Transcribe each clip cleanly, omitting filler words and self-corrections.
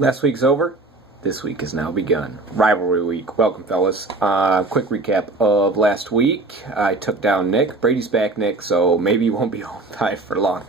Last week's over. This week has now begun. Rivalry week. Welcome, fellas. Quick recap of last week. I took down Nick. Brady's back, Nick, so maybe you won't be 0-5 for long.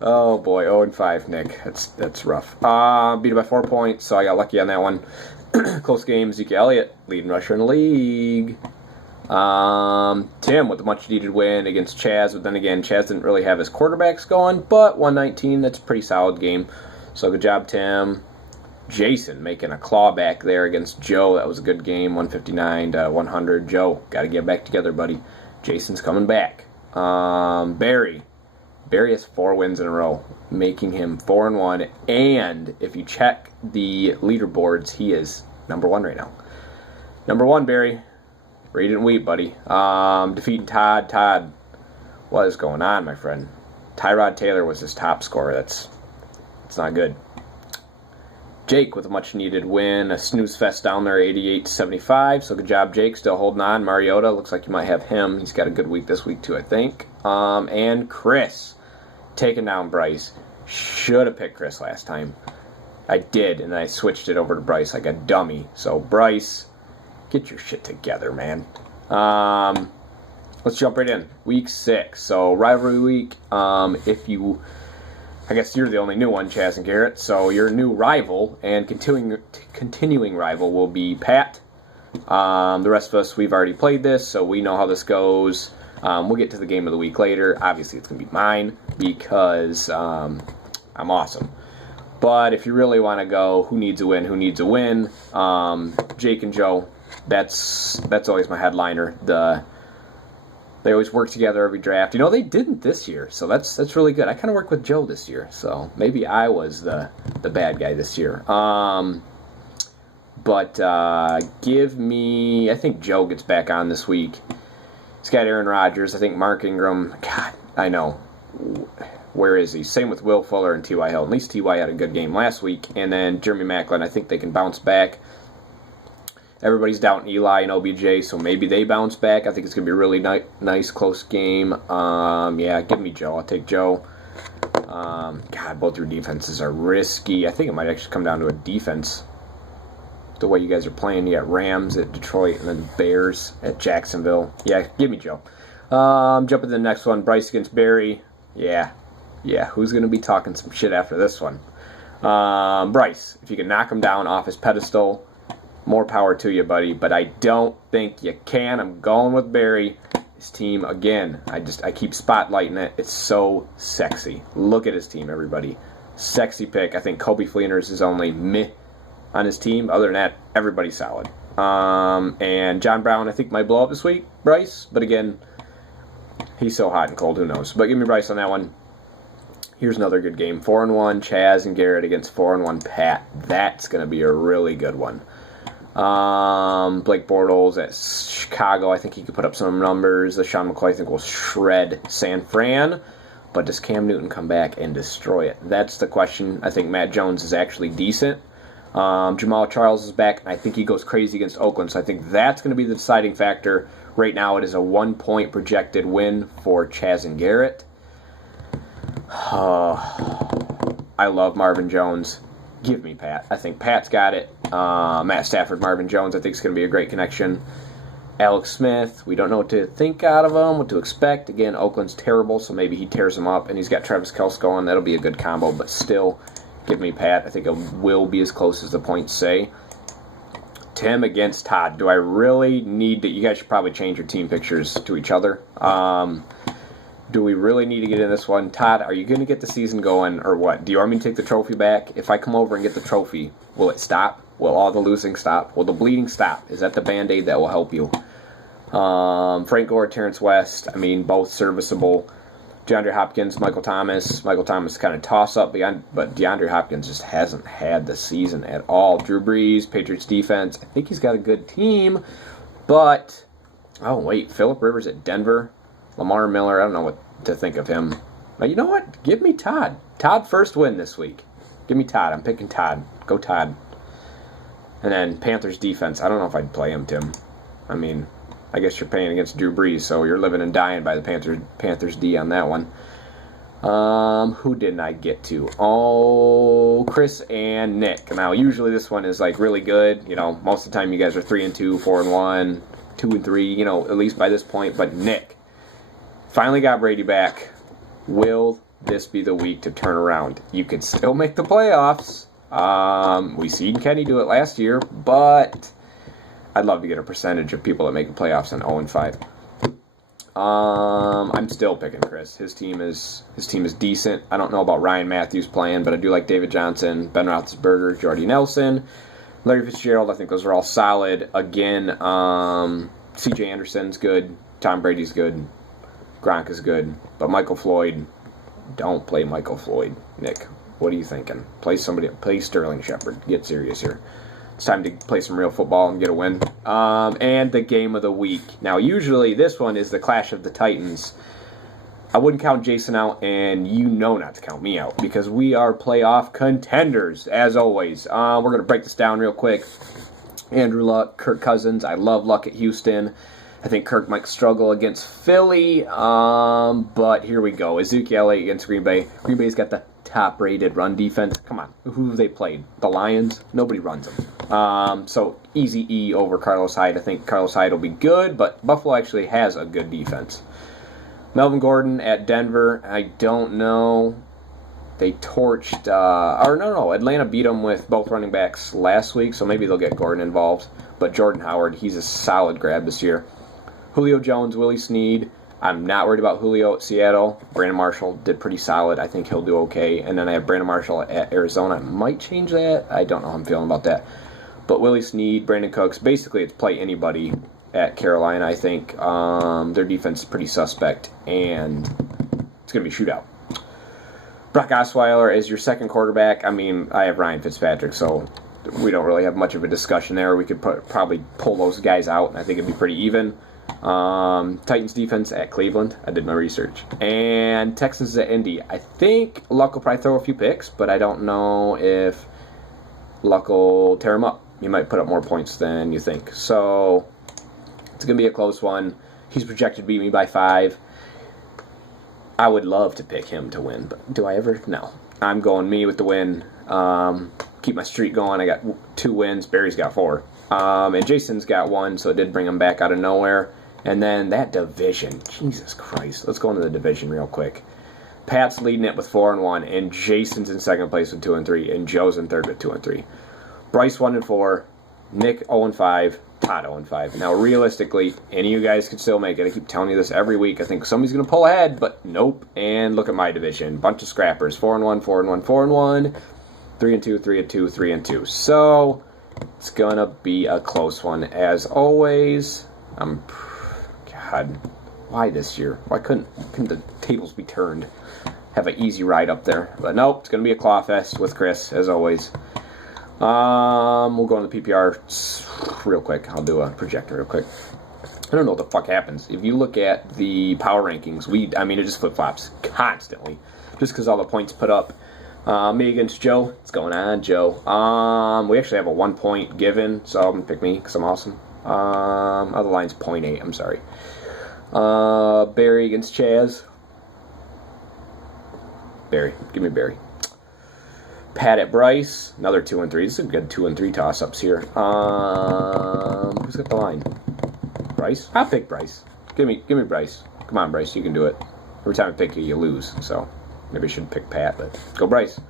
Oh boy, 0-5, Nick. That's rough. Beat it by 4 points, so I got lucky on that one. Close game. Zeke Elliott, leading rusher in the league. Tim with a much needed win against Chaz, but then again, Chaz didn't really have his quarterbacks going, but 119, that's a pretty solid game. So good job, Tim. Jason making a clawback there against Joe. That was a good game, 159 to 100. Joe, got to get back together, buddy. Jason's coming back. Barry has 4 wins in a row, making him 4-1. And if you check the leaderboards, he is number 1 right now. Number 1, Barry. Read it and weep, buddy. Defeating Todd. Todd, what is going on, my friend? Tyrod Taylor was his top scorer. It's not good. Jake with a much-needed win. A snooze fest down there, 88-75. So good job, Jake. Still holding on. Mariota, looks like you might have him. He's got a good week this week, too, I think. And Chris taking down Bryce. Should have picked Chris last time. I did, and then I switched it over to Bryce like a dummy. So, Bryce, get your shit together, man. Let's jump right in. Week 6. So, rivalry week. I guess you're the only new one, Chaz and Garrett. So your new rival and continuing rival will be Pat. The rest of us, we've already played this, so we know how this goes. We'll get to the game of the week later. Obviously, it's going to be mine because I'm awesome. But if you really want to go, who needs a win? Jake and Joe, that's always my headliner. They always work together every draft. You know, they didn't this year, so that's really good. I kind of worked with Joe this year, so maybe I was the bad guy this year. Give me... I think Joe gets back on this week. He's got Aaron Rodgers. I think Mark Ingram... God, I know. Where is he? Same with Will Fuller and T.Y. Hill. At least T.Y. had a good game last week. And then Jeremy Maclin, I think they can bounce back. Everybody's doubting Eli and OBJ, so maybe they bounce back. I think it's going to be a really nice, close game. Give me Joe. I'll take Joe. God, both your defenses are risky. I think it might actually come down to a defense. The way you guys are playing. You got Rams at Detroit and then Bears at Jacksonville. Yeah, give me Joe. Jump to the next one. Bryce against Barry. Yeah, who's going to be talking some shit after this one? Bryce, if you can knock him down off his pedestal, more power to you, buddy, but I don't think you can. I'm going with Barry. His team, again, I keep spotlighting it. It's so sexy. Look at his team, everybody. Sexy pick. I think Kobe Fleeners is only meh on his team. Other than that, everybody's solid. And John Brown, I think, might blow up this week, Bryce. But again, he's so hot and cold, who knows. But give me Bryce on that one. Here's another good game. 4-1 Chaz and Garrett against 4-1 Pat. That's going to be a really good one. Blake Bortles at Chicago, I think he could put up some numbers. LaShawn McCoy, I think, will shred San Fran. But does Cam Newton come back and destroy it? That's the question. I think Matt Jones is actually decent. Jamal Charles is back, and I think he goes crazy against Oakland. So I think that's going to be the deciding factor. Right now, it is a 1-point projected win for Chaz and Garrett. I love Marvin Jones. Give me Pat. I think Pat's got it. Matt Stafford, Marvin Jones, I think it's going to be a great connection. Alex Smith, we don't know what to think out of him, what to expect. Again, Oakland's terrible, so maybe he tears him up, and he's got Travis Kelce going. That'll be a good combo, but still, give me Pat. I think it will be as close as the points say. Tim against Todd. Do I really need to... You guys should probably change your team pictures to each other. Do we really need to get in this one? Todd, are you going to get the season going or what? Do you want me to take the trophy back? If I come over and get the trophy, will it stop? Will all the losing stop? Will the bleeding stop? Is that the Band-Aid that will help you? Frank Gore, Terrence West, I mean, both serviceable. DeAndre Hopkins, Michael Thomas. Michael Thomas kind of toss-up, but DeAndre Hopkins just hasn't had the season at all. Drew Brees, Patriots defense. I think he's got a good team, but... Oh, wait, Phillip Rivers at Denver. Lamar Miller, I don't know what to think of him. But you know what? Give me Todd. Todd first win this week. Give me Todd. I'm picking Todd. Go Todd. And then Panthers defense. I don't know if I'd play him, Tim. I mean, I guess you're playing against Drew Brees, so you're living and dying by the Panthers D on that one. Who didn't I get to? Oh, Chris and Nick. Now, usually this one is like really good. You know, most of the time you guys are 3-2, 4-1, 2-3. You know, at least by this point. But Nick finally got Brady back. Will this be the week to turn around? You can still make the playoffs. We seen Kenny do it last year, but I'd love to get a percentage of people that make the playoffs in 0-5. I'm still picking Chris. His team is decent. I don't know about Ryan Matthews playing, but I do like David Johnson, Ben Roethlisberger, Jordy Nelson, Larry Fitzgerald. I think those are all solid. Again, C.J. Anderson's good. Tom Brady's good. Gronk is good. But Michael Floyd, don't play Michael Floyd, Nick. What are you thinking? Play Sterling Shepard. Get serious here. It's time to play some real football and get a win. And the game of the week. Now, usually this one is the Clash of the Titans. I wouldn't count Jason out, and you know not to count me out, because we are playoff contenders, as always. We're going to break this down real quick. Andrew Luck, Kirk Cousins. I love Luck at Houston. I think Kirk might struggle against Philly, but here we go. Ezekiel against Green Bay. Green Bay's got the top-rated run defense. Come on, who have they played? The Lions? Nobody runs them. So easy E over Carlos Hyde. I think Carlos Hyde will be good, but Buffalo actually has a good defense. Melvin Gordon at Denver. I don't know. They torched, Atlanta beat them with both running backs last week, so maybe they'll get Gordon involved. But Jordan Howard, he's a solid grab this year. Julio Jones, Willie Snead. I'm not worried about Julio at Seattle. Brandon Marshall did pretty solid. I think he'll do okay. And then I have Brandon Marshall at Arizona. I might change that. I don't know how I'm feeling about that. But Willie Snead, Brandon Cooks, basically it's play anybody at Carolina, I think. Their defense is pretty suspect, and it's going to be a shootout. Brock Osweiler is your second quarterback. I mean, I have Ryan Fitzpatrick, so we don't really have much of a discussion there. We could probably pull those guys out, and I think it'd be pretty even. Titans defense at Cleveland. I did my research. And Texans at Indy. I think Luck will probably throw a few picks, but I don't know if Luck will tear him up. He might put up more points than you think. So it's going to be a close one. He's projected to beat me by 5. I would love to pick him to win, but do I ever? No. I'm going me with the win. Keep my streak going. I got 2 wins. Barry's got 4. And Jason's got 1, so it did bring him back out of nowhere. And then that division. Jesus Christ. Let's go into the division real quick. Pat's leading it with 4-1, and Jason's in second place with 2-3, and Joe's in third with 2-3. Bryce 1-4, Nick 0-5, Todd 0-5. Now, realistically, any of you guys can still make it. I keep telling you this every week. I think somebody's going to pull ahead, but nope. And look at my division. Bunch of scrappers. 4-1, 4-1, 4-1, 3-2, 3-2, 3-2. So it's going to be a close one. As always, God, why this year? Why couldn't the tables be turned? Have an easy ride up there. But nope, it's going to be a claw fest with Chris, as always. We'll go on the PPR real quick. I'll do a projector real quick. I don't know what the fuck happens. If you look at the power rankings, it just flip-flops constantly. Just because all the points put up. Me against Joe. What's going on, Joe? We actually have a 1 point given, so I'm going to pick me because I'm awesome. Other line's 0.8, I'm sorry. Barry against Chaz. Barry. Give me Barry. Pat at Bryce. Another 2-3. This is a good 2-3 toss-ups here. Who's got the line? Bryce? I'll pick Bryce. Give me Bryce. Come on, Bryce. You can do it. Every time I pick you, you lose. So maybe I should pick Pat, but go Bryce.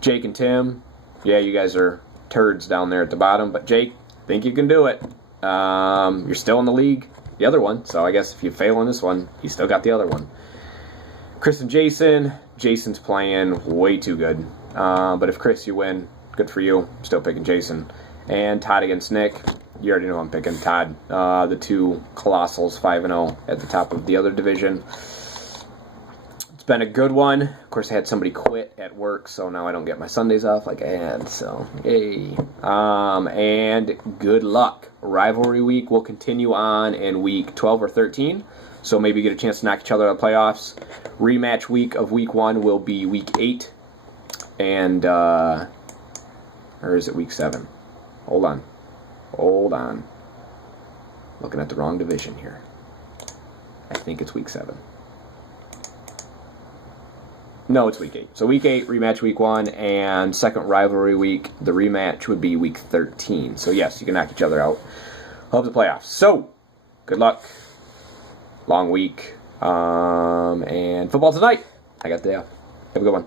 Jake and Tim. Yeah, you guys are turds down there at the bottom, but Jake, think you can do it. You're still in the league, the other one, so I guess if you fail in this one, you still got the other one. Chris and Jason. Jason's playing way too good. But if Chris, you win, good for you. I'm still picking Jason. And Todd against Nick. You already know I'm picking Todd. The 2 Colossals, 5-0 at the top of the other division. It's been a good one. Of course, I had somebody quit at work, so now I don't get my Sundays off like I had. So, yay. And good luck. Rivalry week will continue on in week 12 or 13. So maybe get a chance to knock each other out of the playoffs. Rematch week of week 1 will be week 8. And, or is it week 7? Hold on. Looking at the wrong division here. I think it's week 7. No, it's week 8. So week 8, rematch week 1, and second rivalry week, the rematch would be week 13. So yes, you can knock each other out of the playoffs. So, good luck. Long week. And football tonight. I got the day off. Have a good one.